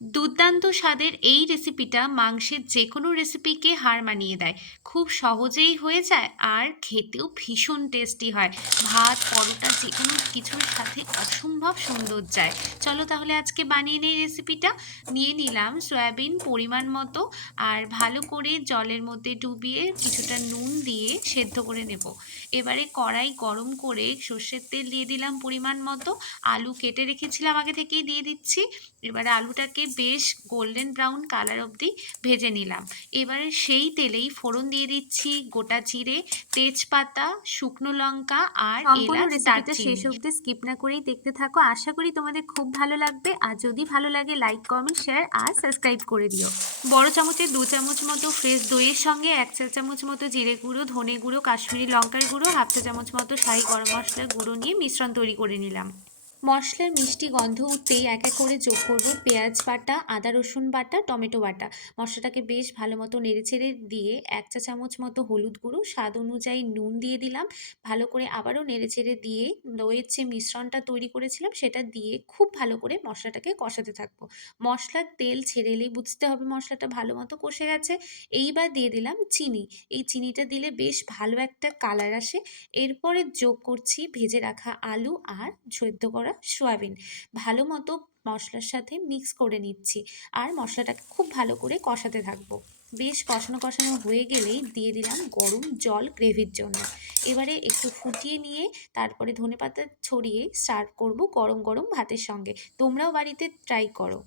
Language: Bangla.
দুর্দান্ত স্বাদের এই রেসিপিটা মাংসের যে কোনো রেসিপিকে হার মানিয়ে দেয়। খুব সহজেই হয়ে যায় আর খেতেও ভীষণ টেস্টি হয়। ভাত, পরোটা যে কোনো কিছুর সাথে অসম্ভব সুন্দর যায়। চলো তাহলে আজকে বানিয়ে নেই রেসিপিটা। নিয়ে নিলাম সয়াবিন পরিমাণ মতো, আর ভালো করে জলের মধ্যে ডুবিয়ে কিছুটা নুন দিয়ে সেদ্ধ করে নেব। এবারে কড়াই গরম করে সর্ষের তেল দিয়ে দিলাম পরিমাণ মতো। আলু কেটে রেখেছিলাম আগে থেকেই দিয়ে দিচ্ছি। এবারে আলুটাকে বেশ গোল্ডেন ব্রাউন কালার অবধি ভেজে নিলাম। এবারে সেই তেলেই ফোড়ন দিয়ে দিচ্ছি গোটা জিরে, তেজপাতা, শুকনো লঙ্কা আর সম্পূর্ণ এলাচ, রেসিপিটা শেষ দারচিনি। অবধি স্কিপ না করেই দেখতে থাকো। আশা করি তোমাদের খুব ভালো লাগবে। আর যদি ভালো লাগে লাইক, কমেন্ট, শেয়ার আর সাবস্ক্রাইব করে দিও। বড় চামচে 2 চামচ মতো ফ্রেশ দইয়ের সঙ্গে 1 চা চামচ মতো জিরে গুঁড়ো, ধনে গুঁড়ো, কাশ্মীরি লঙ্কার গুঁড়ো, হাফ চা চামচ মতো শাহি গরম মশলার গুঁড়ো নিয়ে মিশ্রণ তৈরি করে নিলাম। মশলার মিষ্টি গন্ধ উঠতেই এক এক করে যোগ করব পেঁয়াজ বাটা, আদা রসুন বাটা, টমেটো বাটা। মশলাটাকে বেশ ভালো মতো নেড়েচেড়ে দিয়ে 1 চা চামচ মতো হলুদ গুঁড়ো, স্বাদ অনুযায়ী নুন দিয়ে দিলাম। ভালো করে আবারও নেড়েচেড়ে দিয়ে দইয়ের যে মিশ্রণটা তৈরি করেছিলাম সেটা দিয়ে খুব ভালো করে মশলাটাকে কষাতে থাকবো। মশলার তেল ছেড়ে এলেই বুঝতে হবে মশলাটা ভালো মতো কষে গেছে। এইবার দিয়ে দিলাম চিনি। এই চিনিটা দিলে বেশ ভালো একটা কালার আসে। এরপরে যোগ করছি ভেজে রাখা আলু আর সেদ্ধ করা সয়াবিন। ভালো মতো মশলার সাথে মিক্স করে নিচ্ছি আর মশলাটাকে খুব ভালো করে কষাতে থাকবো। বেশ কষানো কষানো হয়ে গেলেই দিয়ে দিলাম গরম জল গ্রেভির জন্য। এবারে একটু ফুটিয়ে নিয়ে তারপরে ধনেপাতা ছড়িয়ে সার্ভ করব গরম গরম ভাতের সঙ্গে। তোমরাও বাড়িতে ট্রাই করো।